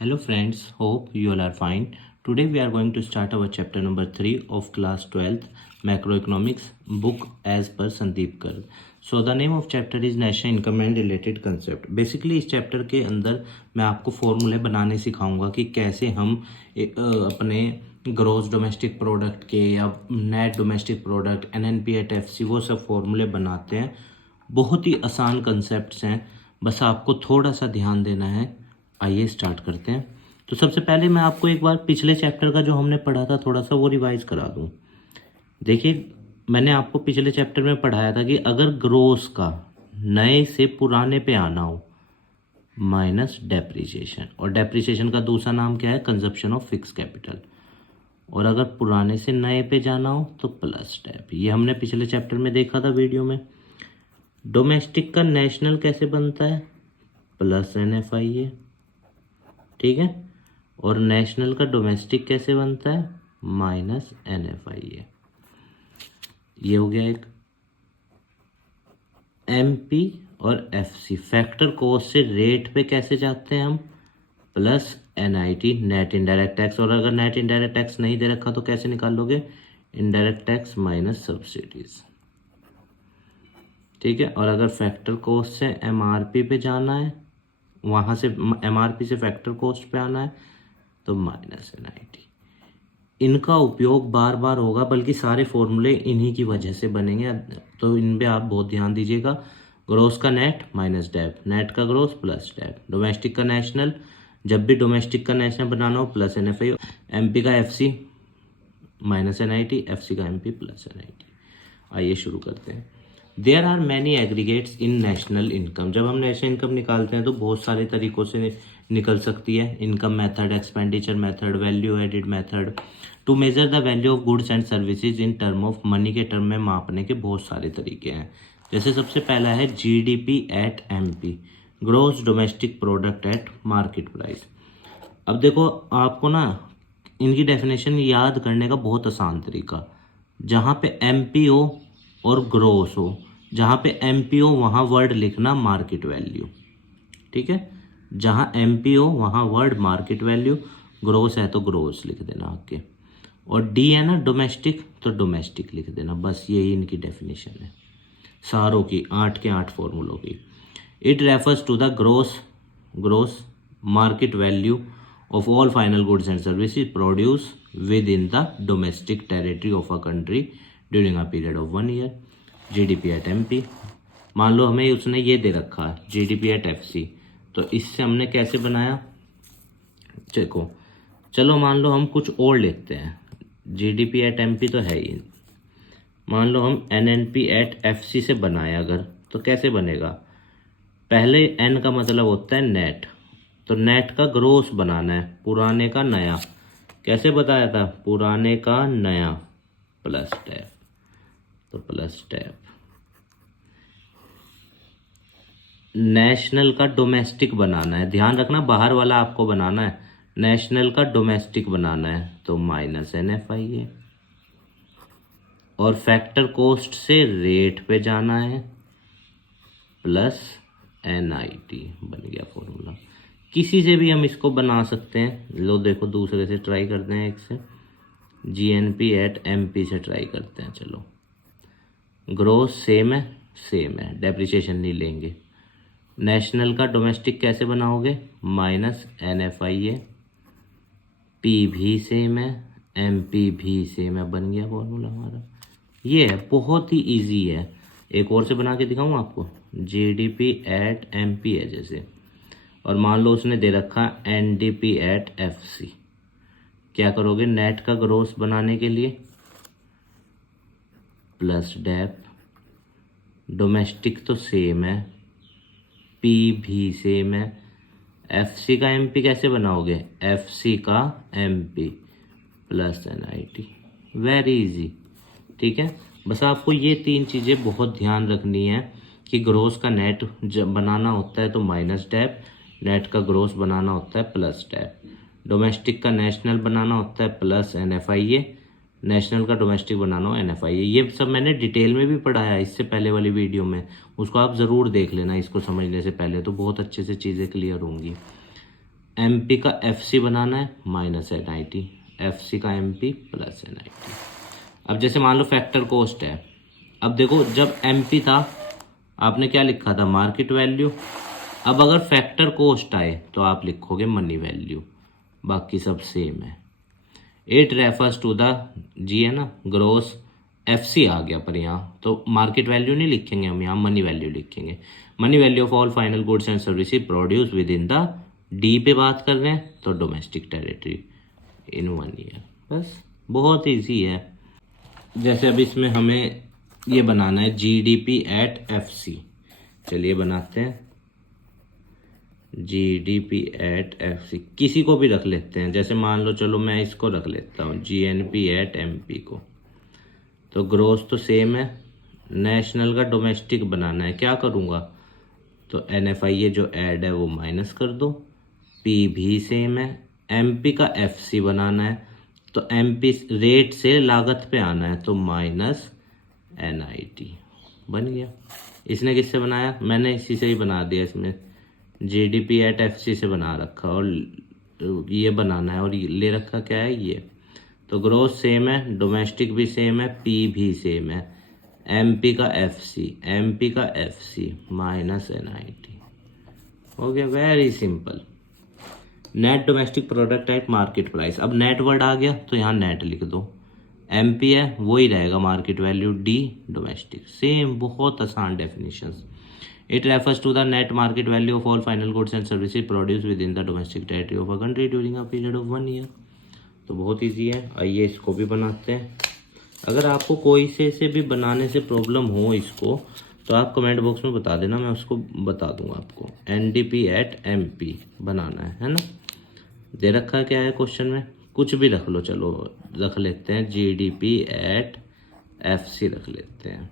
Hello friends, hope you all are fine. Today we are going to start our chapter number 3 of class 12th macroeconomics book as per Sandeep Garg. So the name of chapter is national income and related concept. Basically इस chapter के अंदर मैं आपको फॉर्मूले बनाने सिखाऊंगा कि कैसे हम अपने ग्रॉस डोमेस्टिक प्रोडक्ट के या net domestic product NNP at FC वो सब फॉर्मूले बनाते हैं। बहुत ही आसान कंसेप्ट्स हैं, बस आपको थोड़ा सा ध्यान देना है। आइए स्टार्ट करते हैं। तो सबसे पहले मैं आपको एक बार पिछले चैप्टर का जो हमने पढ़ा था थोड़ा सा वो रिवाइज करा दूं। देखिए, मैंने आपको पिछले चैप्टर में पढ़ाया था कि अगर ग्रोस का नए से पुराने पे आना हो माइनस डेप्रिसिएशन, और डेप्रिसिएशन का दूसरा नाम क्या है, कंजप्शन ऑफ फिक्स कैपिटल, और अगर पुराने से नए पे जाना हो तो प्लस डेप। ये हमने पिछले चैप्टर में देखा था वीडियो में। डोमेस्टिक का नेशनल कैसे बनता है, प्लस NFIA, ठीक है, और नेशनल का डोमेस्टिक कैसे बनता है, माइनस NFIA। ये हो गया एक। MP और FC फैक्टर कॉस्ट से रेट पे कैसे जाते हैं हम, plus NIT net indirect tax, और अगर नेट इनडायरेक्ट टैक्स नहीं दे रखा तो कैसे निकालोगे, इनडायरेक्ट टैक्स माइनस सब्सिडीज, ठीक है। और अगर फैक्टर कॉस्ट से MRP पे जाना है, वहाँ से MRP से फैक्टर कॉस्ट पे आना है तो माइनस NIT। इनका उपयोग बार बार होगा, बल्कि सारे फॉर्मूले इन्हीं की वजह से बनेंगे, तो इन पे आप बहुत ध्यान दीजिएगा। ग्रोस का नेट माइनस डेप, नेट का ग्रोस प्लस डेप, डोमेस्टिक का नेशनल, जब भी डोमेस्टिक का नेशनल बनाना हो प्लस NFI, MP का FC माइनस NIT, FC का MP प्लस NIT। आइए शुरू करते हैं। There are many aggregates in national income. जब हम नेशनल इनकम निकालते हैं तो बहुत सारे तरीक़ों से निकल सकती है। Income method, expenditure method, value added method. To measure the value of goods and services in term of money के टर्म में मापने के बहुत सारे तरीके हैं। जैसे सबसे पहला है GDP at MP, gross domestic product at market price. अब देखो, आपको ना इनकी डेफिनेशन याद करने का बहुत आसान तरीका, जहाँ पे MP हो और ग्रोस हो, जहाँ पे MP हो वहाँ वर्ड लिखना मार्केट वैल्यू, ठीक है। जहाँ MP हो वहाँ वर्ड मार्केट वैल्यू, ग्रोस है तो ग्रोस लिख देना आगे, और D है ना डोमेस्टिक, तो डोमेस्टिक लिख देना। बस यही इनकी डेफिनेशन है सारों की, 8 के 8 फॉर्मूलों की। It refers to the gross market value of all final goods and services produce with in the domestic territory of a country during a period of 1 year. GDP at MP, मान लो हमें उसने ये दे रखा है GDP एट FC, तो इससे हमने कैसे बनाया, चलो मान लो हम कुछ और लेते हैं। GDP एट MP तो है ही, मान लो हम NNP एट FC से बनाए अगर, तो कैसे बनेगा, पहले N का मतलब होता है नेट, तो नेट का ग्रोस बनाना है, पुराने का नया, कैसे बताया था, पुराने का नया प्लस टैप, तो प्लस टैप। नेशनल का डोमेस्टिक बनाना है, ध्यान रखना बाहर वाला आपको बनाना है, नेशनल का डोमेस्टिक बनाना है तो माइनस NFIA, और फैक्टर कॉस्ट से रेट पे जाना है प्लस NIT। बन गया फॉर्मूला। किसी से भी हम इसको बना सकते हैं। लो देखो, दूसरे से ट्राई करते हैं, एक से GNP एट MP से ट्राई करते हैं। चलो, ग्रोस सेम है, डेप्रिसिएशन नहीं लेंगे। नेशनल का डोमेस्टिक कैसे बनाओगे, माइनस NFIA, P भी सेम है, MP भी सेम है, बन गया फॉर्मूला हमारा। ये है, बहुत ही इजी है। एक और से बना के दिखाऊं आपको, GDP एट MP है जैसे, और मान लो उसने दे रखा NDP एट FC। क्या करोगे, नेट का ग्रोस बनाने के लिए प्लस डेप, डोमेस्टिक तो सेम है, P भी सेम है, FC का MP कैसे बनाओगे, FC का MP plus NIT। Very easy, ठीक है। बस आपको ये 3 चीज़ें बहुत ध्यान रखनी है कि ग्रोस का नेट जब बनाना होता है तो माइनस डेप, नेट का ग्रोस बनाना होता है प्लस डेप, डोमेस्टिक का नेशनल बनाना होता है प्लस NFIA, नेशनल का डोमेस्टिक बनाना हो NFIA। ये सब मैंने डिटेल में भी पढ़ाया है इससे पहले वाली वीडियो में, उसको आप ज़रूर देख लेना इसको समझने से पहले, तो बहुत अच्छे से चीज़ें क्लियर होंगी। एमपी का एफसी बनाना है माइनस एनआईटी, एफसी का एमपी प्लस एनआईटी। अब जैसे मान लो फैक्टर कॉस्ट है, अब देखो जब एमपी था आपने क्या लिखा था, मार्केट वैल्यू। अब अगर फैक्टर कॉस्ट आए तो आप लिखोगे मनी वैल्यू, बाकी सब सेम है। इट रेफर्स टू द, जी है ना, ग्रोस एफसी आ गया, पर यहाँ तो मार्केट वैल्यू नहीं लिखेंगे हम, यहाँ मनी वैल्यू लिखेंगे। Money value of all final goods and services produce with in the, D पे बात कर रहे हैं तो डोमेस्टिक टेरिटरी इन 1 ईयर। बस बहुत इजी है। जैसे अब इसमें हमें ये बनाना है जीडीपी एट एफसी, चलिए बनाते हैं जीडीपी एट एफसी। किसी को भी रख लेते हैं, जैसे मान लो चलो मैं इसको रख लेता हूँ जीएनपी एट एमपी को। तो ग्रोथ तो सेम है, नेशनल का डोमेस्टिक बनाना है, क्या करूँगा, तो एनएफआई जो ऐड है वो माइनस कर दो, पी भी सेम है। एमपी का एफसी बनाना है तो एमपी रेट से लागत पे आना है तो माइनस एनआईटी बन गया। इसने किससे बनाया, मैंने इसी से ही बना दिया, इसमें जीडीपी एट एफसी से बना रखा और ये बनाना है और ये ले रखा क्या है ये। तो ग्रोथ सेम है, डोमेस्टिक भी सेम है, पी भी सेम है, एमपी का एफसी माइनस एनआईटी हो गया, very simple. Net domestic product at market price, अब नेट वर्ड आ गया तो यहाँ नेट लिख दो, एमपी है वही रहेगा market value, D domestic, same, बहुत आसान definitions. It refers to the net market value of all final goods and services produce with in the domestic territory of a country during a period of 1 year. तो बहुत easy है, आइए इसको भी बनाते हैं। अगर आपको कोई से भी बनाने से प्रॉब्लम हो इसको तो आप कमेंट बॉक्स में बता देना, मैं उसको बता दूंगा आपको। एनडीपी एट एमपी बनाना है ना, दे रखा क्या है क्वेश्चन में, कुछ भी रख लो, चलो रख लेते हैं जीडीपी एट एफसी रख लेते हैं।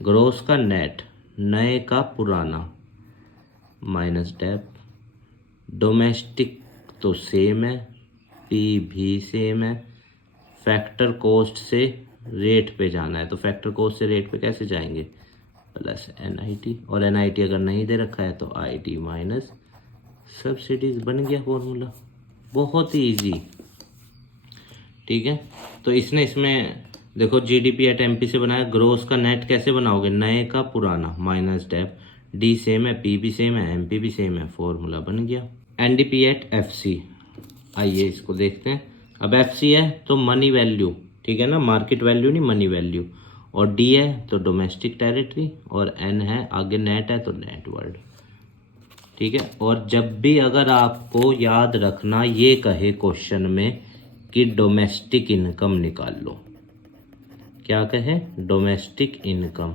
ग्रोस का नेट, नए का पुराना माइनस डेप, डोमेस्टिक तो सेम है, पी भी सेम है, फैक्टर कॉस्ट से रेट पे जाना है तो फैक्टर कॉस्ट से रेट पे कैसे जाएंगे, प्लस एनआईटी, और एनआईटी अगर नहीं दे रखा है तो आईटी माइनस सब्सिडीज, बन गया फॉर्मूला, बहुत ही इजी। ठीक है, तो इसमें देखो जीडीपी एट एमपी से बनाया, ग्रोस का नेट कैसे बनाओगे, नए का पुराना माइनस डेप, डी सेम है, पी भी सेम है, एमपी भी सेम है, फॉर्मूला बन गया। एनडीपी एट एफसी, आइए इसको देखते हैं। अब एफसी है तो मनी वैल्यू, ठीक है ना, मार्केट वैल्यू नहीं मनी वैल्यू, और डी है तो डोमेस्टिक टेरिटरी, और एन है आगे नेट है तो नेट वर्ल्ड। ठीक है, और जब भी अगर आपको याद रखना ये कहे क्वेश्चन में कि डोमेस्टिक इनकम निकाल लो, क्या कहे, डोमेस्टिक इनकम,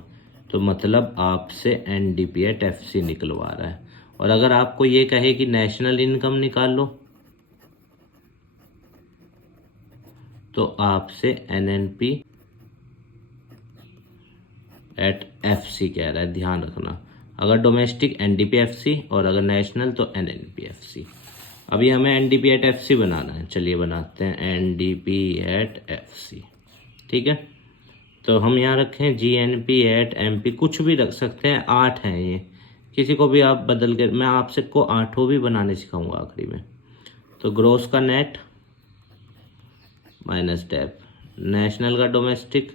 तो मतलब आपसे एनडीपी एट एफसी निकलवा रहा है। और अगर आपको ये कहे कि नेशनल इनकम निकाल लो तो आपसे एनएनपी एट एफसी कह रहा है, ध्यान रखना। अगर डोमेस्टिक एनडीपी एफसी और अगर नेशनल तो एनएनपी एफसी। अभी हमें एनडीपी एट एफसी बनाना है, चलिए बनाते हैं एनडीपी एट एफसी। ठीक है, तो हम यहाँ रखें जीएनपी एट एमपी, कुछ भी रख सकते हैं, 8 हैं ये, किसी को भी आप बदल कर, मैं आपसे को 8 भी बनाने सिखाऊंगा आखिरी में। तो ग्रोस का नेट माइनस डेप, नेशनल का डोमेस्टिक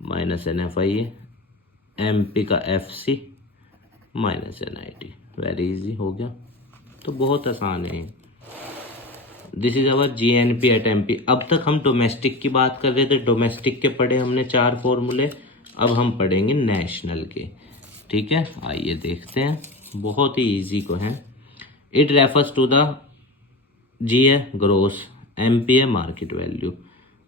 माइनस एनएफआई, एमपी का FC minus NIT, very easy हो गया। तो बहुत आसान है, this is our GNP at MP. अब तक हम डोमेस्टिक की बात कर रहे थे, डोमेस्टिक के पढ़े हमने 4 फॉर्मूले, अब हम पढ़ेंगे नेशनल के। ठीक है, आइए देखते हैं, बहुत ही इजी को है। इट रेफर्स टू द, जी है ग्रोस, एमपी है मार्केट वैल्यू।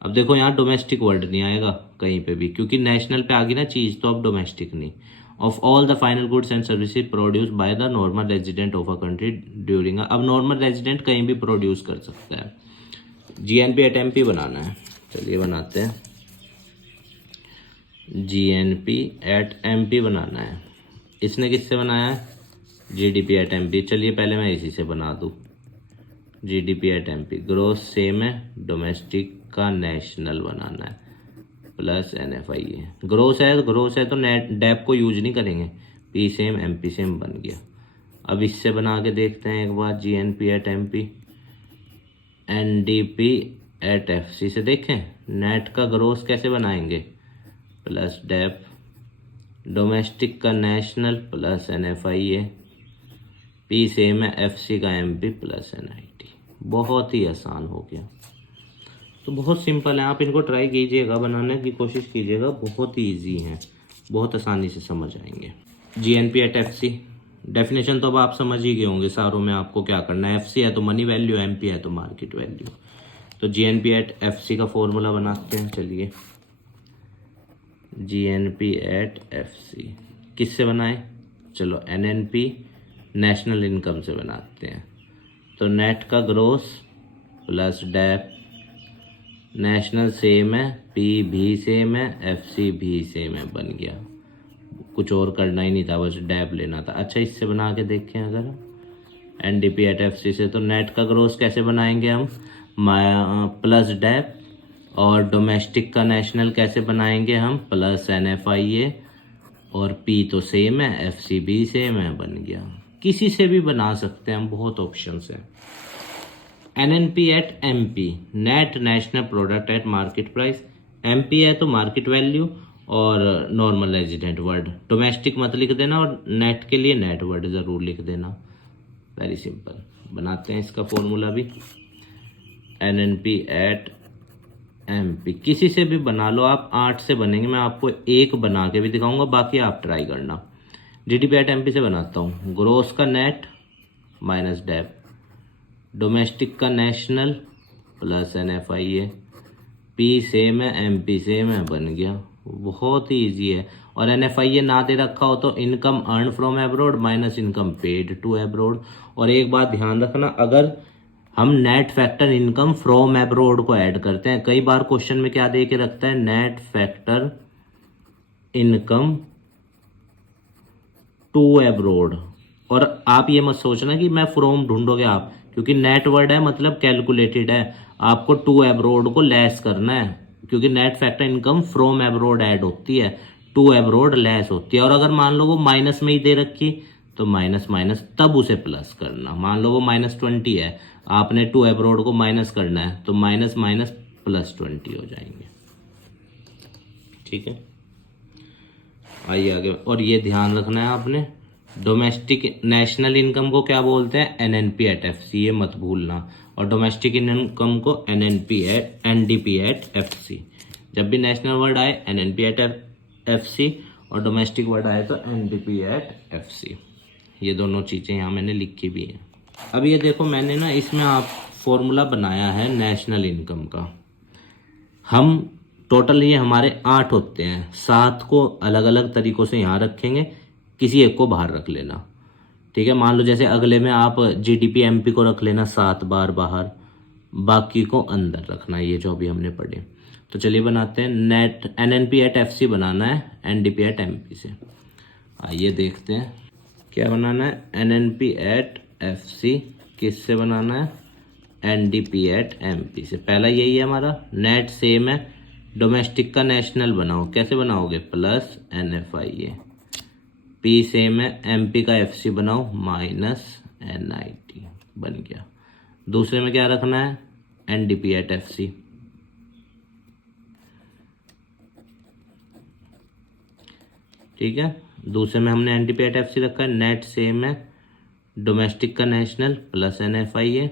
अब देखो यहाँ डोमेस्टिक वर्ड नहीं आएगा कहीं पे भी, क्योंकि नेशनल पे आ गई ना चीज़, तो अब डोमेस्टिक नहीं। Of all the final goods and services produce by the normal resident of a country during, अब नॉर्मल रेजिडेंट कहीं भी प्रोड्यूस कर सकता है। जीएनपी एट एमपी बनाना है, चलिए बनाते हैं, जीएनपी एट एमपी बनाना है। इसने किससे बनाया है, जीडीपी एट एमपी, चलिए पहले मैं इसी से बना दूँ, GDP at MP. Gross same है, डोमेस्टिक का नेशनल बनाना है, प्लस एनएफआई है। ग्रोस है तो नेट डेप को यूज नहीं करेंगे, पी सेम एमपी सेम बन गया। अब इससे बना के देखते हैं एक बार, GNP at MP, NDP at FC से देखें नेट का ग्रोस कैसे बनाएंगे, प्लस डेप, डोमेस्टिक का national plus NFIA, P same है FC का MP प्लस NIT। बहुत ही आसान हो गया। तो बहुत सिंपल है, आप इनको ट्राई कीजिएगा, बनाने की कोशिश कीजिएगा, बहुत ही ईजी हैं, बहुत आसानी से समझ आएंगे। GNP एट FC डेफिनेशन तो अब आप समझ ही गए होंगे सारों में, आपको क्या करना है, FC है तो मनी वैल्यू, MP है तो मार्केट वैल्यू। तो GNP एट FC का फॉर्मूला बनाते हैं, चलिए। GNP एट FC किससे बनाए, चलो NNP नेशनल इनकम से बनाते हैं। तो नेट का gross plus dep, national same है, P भी सेम है, FC भी सेम है, बन गया। कुछ और करना ही नहीं था, बस डेप लेना था। अच्छा इससे बना के देखें अगर NDP एट FC से, तो नेट का ग्रोस कैसे बनाएंगे हम, प्लस डेप, और डोमेस्टिक का नेशनल कैसे बनाएंगे हम, प्लस NFIA, और P तो सेम है, FC भी सेम है, बन गया। किसी से भी बना सकते हैं हम, बहुत ऑप्शंस हैं। NNP at MP net national product at market price, MP है तो मार्केट वैल्यू और नॉर्मल रेजिडेंट वर्ड, डोमेस्टिक मत लिख देना, और नेट के लिए नेट वर्ड ज़रूर लिख देना। वेरी सिंपल, बनाते हैं इसका फॉर्मूला भी। NNP एट MP किसी से भी बना लो आप, 8 से बनेंगे, मैं आपको एक बना के भी दिखाऊंगा, बाकी आप ट्राई करना। GDP एट MP से बनाता हूँ, ग्रोस का नेट माइनस डेप, डोमेस्टिक का national plus NFIA, P same है, MP सेम है, बन गया। बहुत ही ईजी है। और NFIA ना दे रखा हो तो income earn from abroad minus income paid to abroad. और एक बात ध्यान रखना, अगर हम net factor income from abroad को ऐड करते हैं, कई बार क्वेश्चन में क्या दे के रखता है, net factor income to abroad, और आप ये मत सोचना कि मैं फ्रॉम ढूंढोगे आप, क्योंकि नेट वर्ड है मतलब कैलकुलेटेड है, आपको टू एब्रोड को लेस करना है, क्योंकि net factor income from abroad add होती है, टू एब्रोड लेस होती है। और अगर मान लो वो माइनस में ही दे रखी तो माइनस माइनस तब उसे प्लस करना। मान लो वो -20 है, आपने टू एब्रोड को माइनस करना है, तो माइनस माइनस +20 हो जाएंगे। ठीक है, आइए आगे। और ये ध्यान रखना है आपने, डोमेस्टिक नेशनल इनकम को क्या बोलते हैं, NNP एट FC, ये मत भूलना। और डोमेस्टिक इनकम को NDP एट FC। जब भी नेशनल वर्ड आए NNP एट FC, और डोमेस्टिक वर्ड आए तो NDP एट FC। ये दोनों चीज़ें यहाँ मैंने लिखी भी हैं। अब ये देखो, मैंने ना इसमें आप फॉर्मूला बनाया है नेशनल इनकम का। हम टोटल ये हमारे 8 होते हैं, 7 को अलग अलग तरीकों से यहाँ रखेंगे, किसी एक को बाहर रख लेना। ठीक है, मान लो जैसे अगले में आप GDP MP को रख लेना 7 बार बाहर, बाकी को अंदर रखना, ये जो अभी हमने पढ़े। तो चलिए बनाते हैं। नेट NNP एट FC बनाना है NDP एट MP से। आइए देखते हैं क्या बनाना है। NNP एट FC किससे बनाना है, NDP एट MP से। पहला यही है हमारा, नेट सेम है, डोमेस्टिक का नेशनल बनाओ, कैसे बनाओगे, प्लस NFIA, P सेम है, MP का FC बनाओ माइनस NIT, बन गया। दूसरे में क्या रखना है, NDP एट FC। ठीक है, दूसरे में हमने NDP एट FC रखा है, नेट सेम है, डोमेस्टिक का नेशनल प्लस NFIA,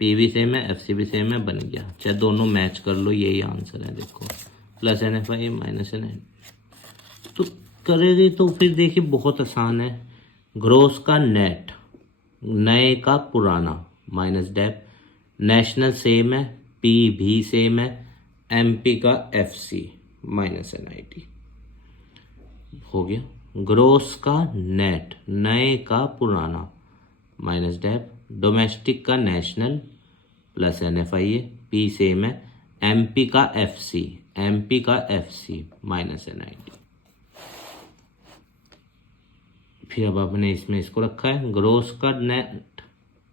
P भी सेम है, FC भी सेम है, बन गया। चाहे दोनों मैच कर लो, यही आंसर है। देखो प्लस NFIA माइनस NIT, तो करेगी तो फिर देखिए बहुत आसान है। ग्रोस का नेट, नए का पुराना, माइनस डेप, नेशनल सेम है, P भी सेम है, MP का FC माइनस NIT, हो गया। ग्रोस का नेट, नए का पुराना, माइनस डेप, डोमेस्टिक का national plus NFIA, P same है, MP का FC माइनस NIT। फिर अब आपने इसमें इसको रखा है, ग्रोस का नेट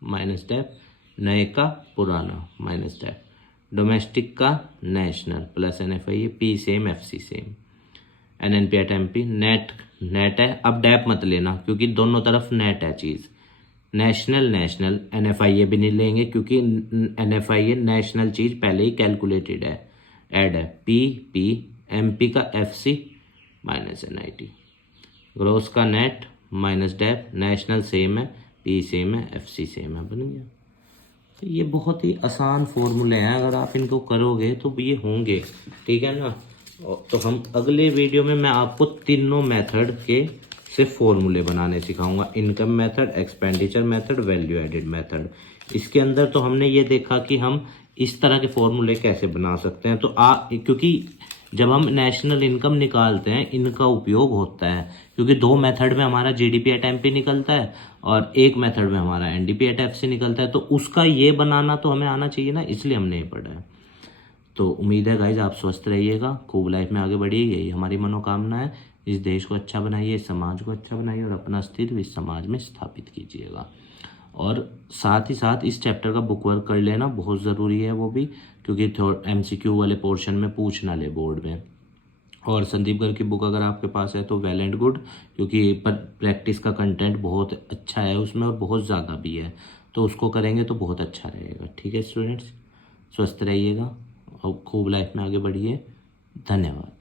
माइनस डेप, नए का पुराना माइनस डेप, डोमेस्टिक का national plus NFIA, P same FC same, NNP@MP net net है। अब डैप मत लेना क्योंकि दोनों तरफ नेट है चीज़। नेशनल नेशनल NFIA भी नहीं लेंगे क्योंकि NFIA नेशनल चीज़ पहले ही कैलकुलेटेड है, ऐड है। P MP का FC माइनस NIT, ग्रोस का net minus dep, national same है, P सेम है, FC सेम है, बन गया। तो ये बहुत ही आसान फॉर्मूले हैं, अगर आप इनको करोगे तो ये होंगे, ठीक है ना। तो हम अगले वीडियो में मैं आपको तीनों मेथड के सिर्फ फॉर्मूले बनाने सिखाऊंगा, income method, expenditure method, value added method. इसके अंदर तो हमने ये देखा कि हम इस तरह के फॉर्मूले कैसे बना सकते हैं। तो क्योंकि जब हम नेशनल इनकम निकालते हैं इनका उपयोग होता है, क्योंकि दो मेथड में हमारा GDP@MP निकलता है और एक मेथड में हमारा NDP@FC निकलता है, तो उसका ये बनाना तो हमें आना चाहिए ना, इसलिए हमने ये पढ़ा है। तो उम्मीद है गाइज आप स्वस्थ रहिएगा, खूब लाइफ में आगे बढ़िए, यही हमारी मनोकामना है। इस देश को अच्छा बनाइए, इस समाज को अच्छा बनाइए और अपना अस्तित्व इस समाज में स्थापित कीजिएगा। और साथ ही साथ इस चैप्टर का बुक वर्क कर लेना बहुत ज़रूरी है वो भी, क्योंकि MCQ वाले पोर्शन में पूछ ना ले बोर्ड में। और संदीप गर्ग की बुक अगर आपके पास है तो वेल एंड गुड, क्योंकि प्रैक्टिस का कंटेंट बहुत अच्छा है उसमें और बहुत ज़्यादा भी है, तो उसको करेंगे तो बहुत अच्छा रहेगा। ठीक है स्टूडेंट्स, स्वस्थ रहिएगा और खूब लाइफ में आगे बढ़िए। धन्यवाद।